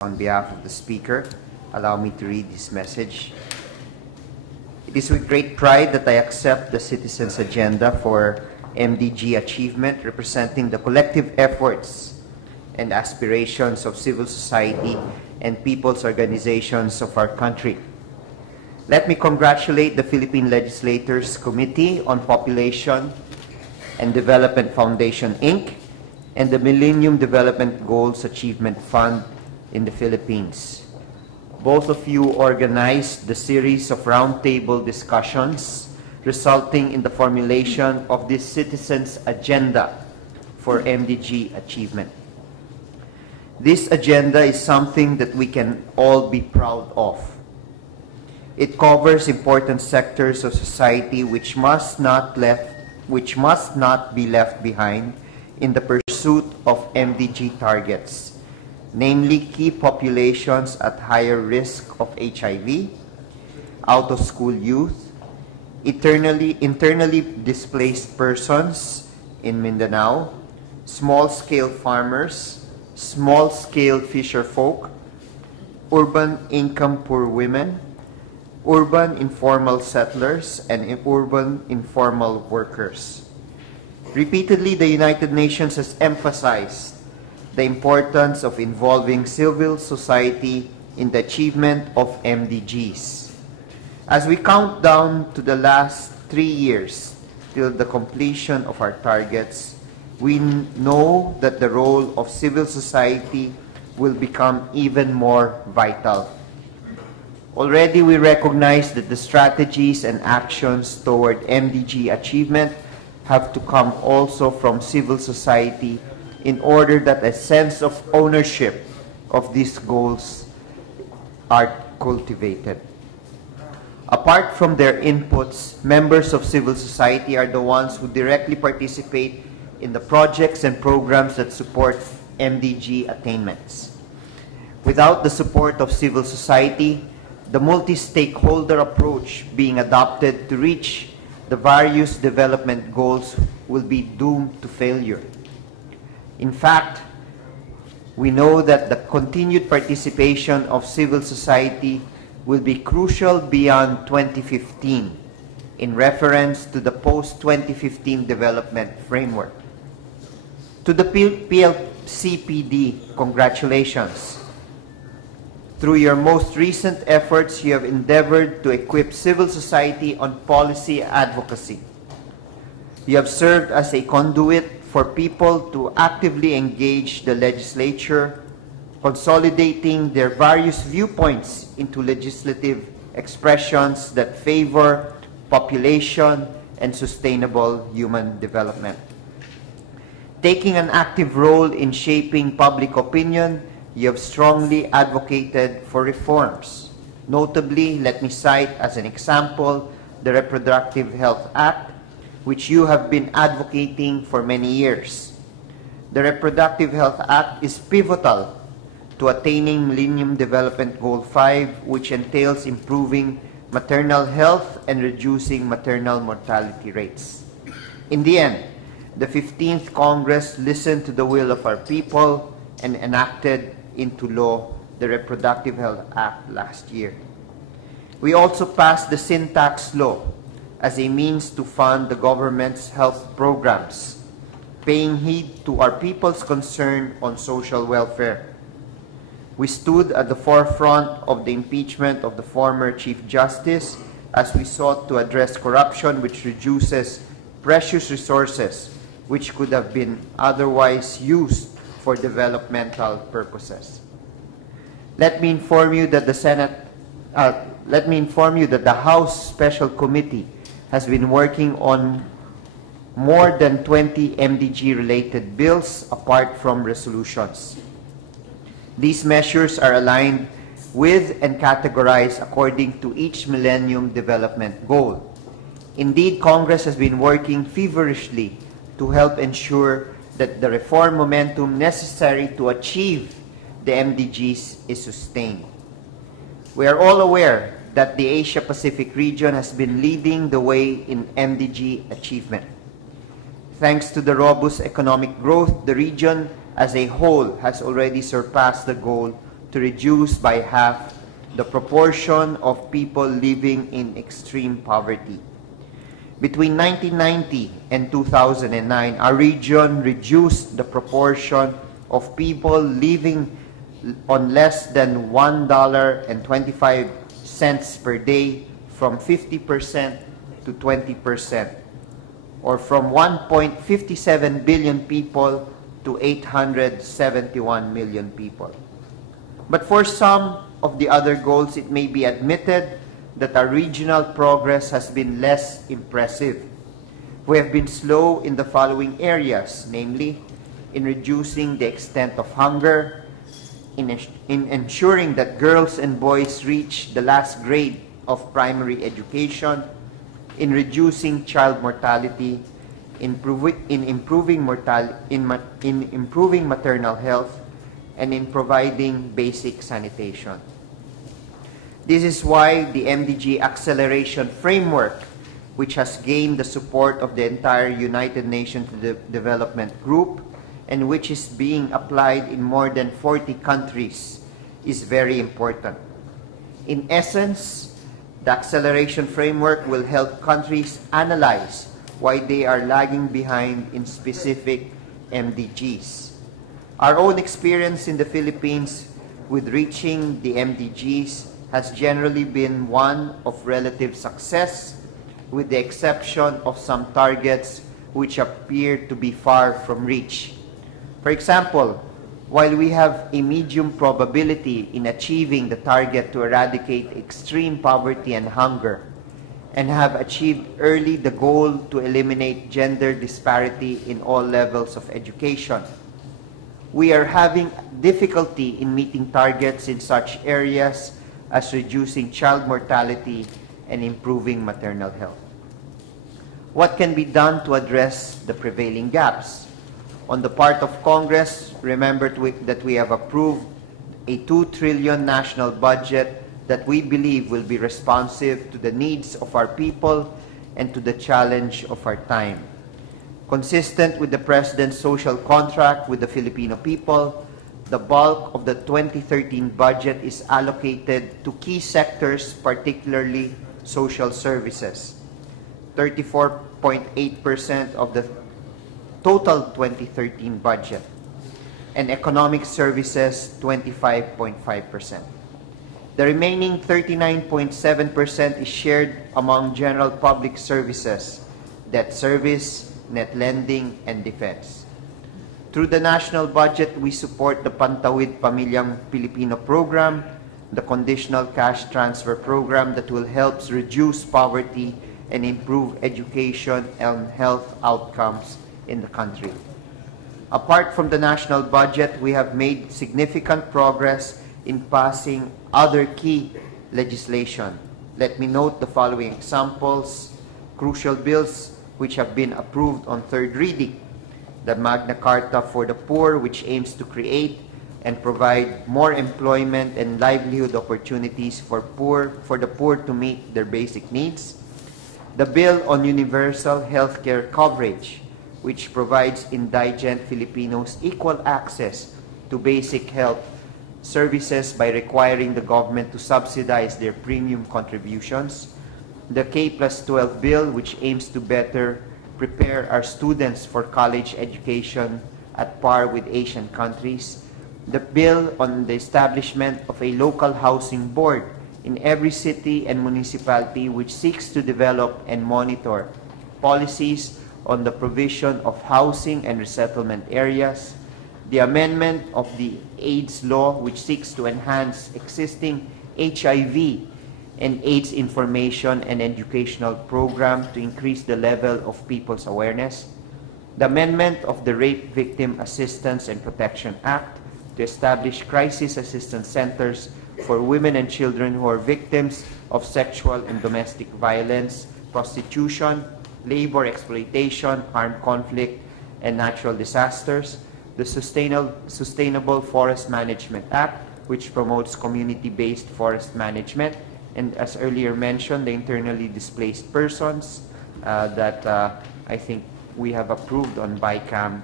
On behalf of the Speaker, allow me to read this message. It is with great pride that I accept the Citizens' Agenda for MDG Achievement, representing the collective efforts and aspirations of civil society and people's organizations of our country. Let me congratulate the Philippine Legislators Committee on Population and Development Foundation, Inc., and the Millennium Development Goals Achievement Fund in the Philippines. Both of you organized the series of roundtable discussions resulting in the formulation of this Citizens' Agenda for MDG Achievement. This agenda is something that we can all be proud of. It covers important sectors of society which must not be left behind in the pursuit of MDG targets, namely key populations at higher risk of HIV, out-of-school youth, internally displaced persons in Mindanao, small-scale farmers, small-scale fisherfolk, urban income-poor women, urban informal settlers, and urban informal workers. Repeatedly, the United Nations has emphasized the importance of involving civil society in the achievement of MDGs. As we count down to the last 3 years till the completion of our targets, we know that the role of civil society will become even more vital. Already we recognize that the strategies and actions toward MDG achievement have to come also from civil society in order that a sense of ownership of these goals are cultivated. Apart from their inputs, members of civil society are the ones who directly participate in the projects and programs that support MDG attainments. Without the support of civil society, the multi-stakeholder approach being adopted to reach the various development goals will be doomed to failure. In fact, we know that the continued participation of civil society will be crucial beyond 2015 in reference to the post-2015 development framework. To the PLCPD, congratulations. Through your most recent efforts, you have endeavored to equip civil society on policy advocacy. You have served as a conduit for people to actively engage the legislature, consolidating their various viewpoints into legislative expressions that favor population and sustainable human development. Taking an active role in shaping public opinion, you have strongly advocated for reforms. Notably, let me cite as an example the Reproductive Health Act, which you have been advocating for many years. The Reproductive Health Act is pivotal to attaining Millennium Development Goal 5, which entails improving maternal health and reducing maternal mortality rates. In the end, the 15th Congress listened to the will of our people and enacted into law the Reproductive Health Act last year. We also passed the Sin Tax Law as a means to fund the government's health programs, paying heed to our people's concern on social welfare. We stood at the forefront of the impeachment of the former Chief Justice as we sought to address corruption which reduces precious resources which could have been otherwise used for developmental purposes. Let me inform you that the House Special Committee has been working on more than 20 MDG-related bills apart from resolutions. These measures are aligned with and categorized according to each Millennium Development Goal. Indeed, Congress has been working feverishly to help ensure that the reform momentum necessary to achieve the MDGs is sustained. We are all aware that the Asia-Pacific region has been leading the way in MDG achievement. Thanks to the robust economic growth, the region as a whole has already surpassed the goal to reduce by half the proportion of people living in extreme poverty. Between 1990 and 2009, our region reduced the proportion of people living on less than $1.25 per day from 50% to 20%, or from 1.57 billion people to 871 million people. But for some of the other goals, it may be admitted that our regional progress has been less impressive. We have been slow in the following areas, namely, in reducing the extent of hunger, in ensuring that girls and boys reach the last grade of primary education, in reducing child mortality, in improving maternal health, and in providing basic sanitation. This is why the MDG Acceleration Framework, which has gained the support of the entire United Nations Development Group and which is being applied in more than 40 countries, is very important. In essence, the Acceleration Framework will help countries analyze why they are lagging behind in specific MDGs. Our own experience in the Philippines with reaching the MDGs has generally been one of relative success, with the exception of some targets which appear to be far from reach. For example, while we have a medium probability in achieving the target to eradicate extreme poverty and hunger, and have achieved early the goal to eliminate gender disparity in all levels of education, we are having difficulty in meeting targets in such areas as reducing child mortality and improving maternal health. What can be done to address the prevailing gaps? On the part of Congress, remember that we have approved a 2 trillion national budget that we believe will be responsive to the needs of our people and to the challenge of our time. Consistent with the President's social contract with the Filipino people, the bulk of the 2013 budget is allocated to key sectors, particularly social services. 34.8% of the total 2013 budget, and economic services 25.5%. The remaining 39.7% is shared among general public services, debt service, net lending, and defense. Through the national budget, we support the Pantawid Pamilyang Pilipino program, the conditional cash transfer program that will help reduce poverty and improve education and health outcomes in the country. Apart from the national budget, we have made significant progress in passing other key legislation. Let me note the following examples: crucial bills which have been approved on third reading: the Magna Carta for the Poor, which aims to create and provide more employment and livelihood opportunities for the poor to meet their basic needs; the Bill on Universal Healthcare Coverage, which provides indigent Filipinos equal access to basic health services by requiring the government to subsidize their premium contributions; the K+12 bill, which aims to better prepare our students for college education at par with Asian countries; the bill on the establishment of a local housing board in every city and municipality, which seeks to develop and monitor policies on the provision of housing and resettlement areas; the amendment of the AIDS law, which seeks to enhance existing HIV and AIDS information and educational program to increase the level of people's awareness; the amendment of the Rape Victim Assistance and Protection Act to establish crisis assistance centers for women and children who are victims of sexual and domestic violence, prostitution, labor exploitation, armed conflict, and natural disasters; the Sustainable Forest Management Act, which promotes community-based forest management; and as earlier mentioned, the internally displaced persons that I think we have approved on BICAM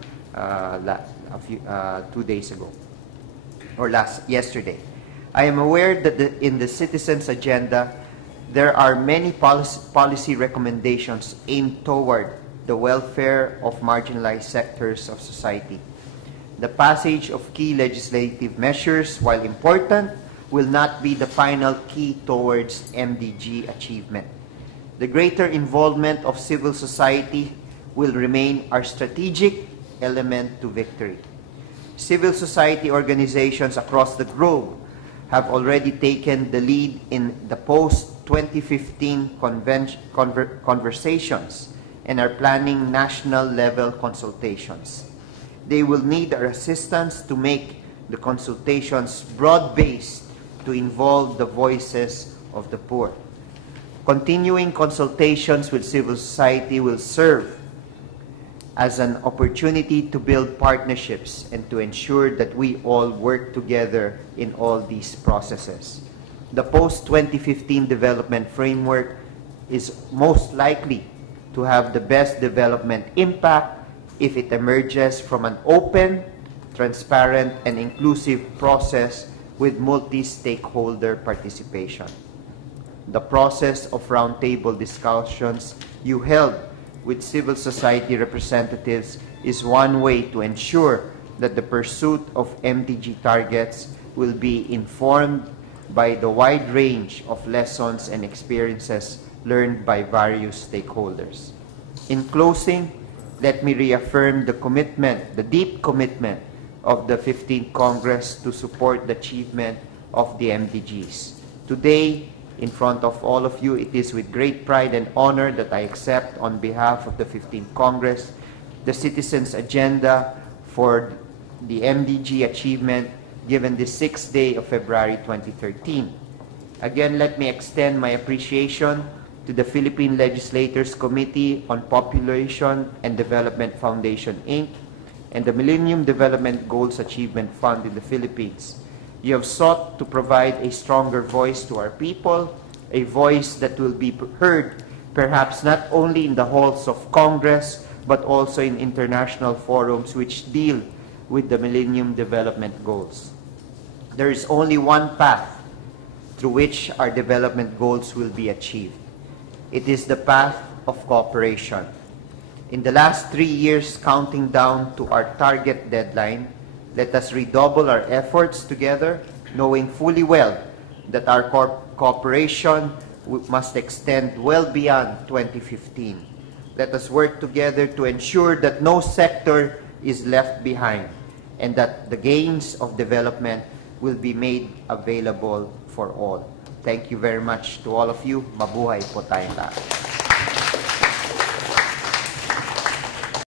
2 days ago, or yesterday. I am aware that in the Citizens Agenda, there are many policy recommendations aimed toward the welfare of marginalized sectors of society. The passage of key legislative measures, while important, will not be the final key towards MDG achievement. The greater involvement of civil society will remain our strategic element to victory. Civil society organizations across the globe have already taken the lead in the post-2015 conversations and are planning national-level consultations. They will need our assistance to make the consultations broad-based to involve the voices of the poor. Continuing consultations with civil society will serve as an opportunity to build partnerships and to ensure that we all work together in all these processes. The post-2015 development framework is most likely to have the best development impact if it emerges from an open, transparent, and inclusive process with multi-stakeholder participation. The process of roundtable discussions you held with civil society representatives is one way to ensure that the pursuit of MDG targets will be informed by the wide range of lessons and experiences learned by various stakeholders. In closing, let me reaffirm the commitment, the deep commitment of the 15th Congress to support the achievement of the MDGs. Today, in front of all of you, it is with great pride and honor that I accept on behalf of the 15th Congress the Citizens Agenda for the MDG achievement given the 6th day of February 2013. Again, let me extend my appreciation to the Philippine Legislators Committee on Population and Development Foundation, Inc., and the Millennium Development Goals Achievement Fund in the Philippines. You have sought to provide a stronger voice to our people, a voice that will be heard perhaps not only in the halls of Congress, but also in international forums which deal with the Millennium Development Goals. There is only one path through which our development goals will be achieved. It is the path of cooperation. In the last 3 years, counting down to our target deadline, let us redouble our efforts together, knowing fully well that our cooperation must extend well beyond 2015. Let us work together to ensure that no sector is left behind and that the gains of development will be made available for all. Thank you very much to all of you. Mabuhay po tayong lahat.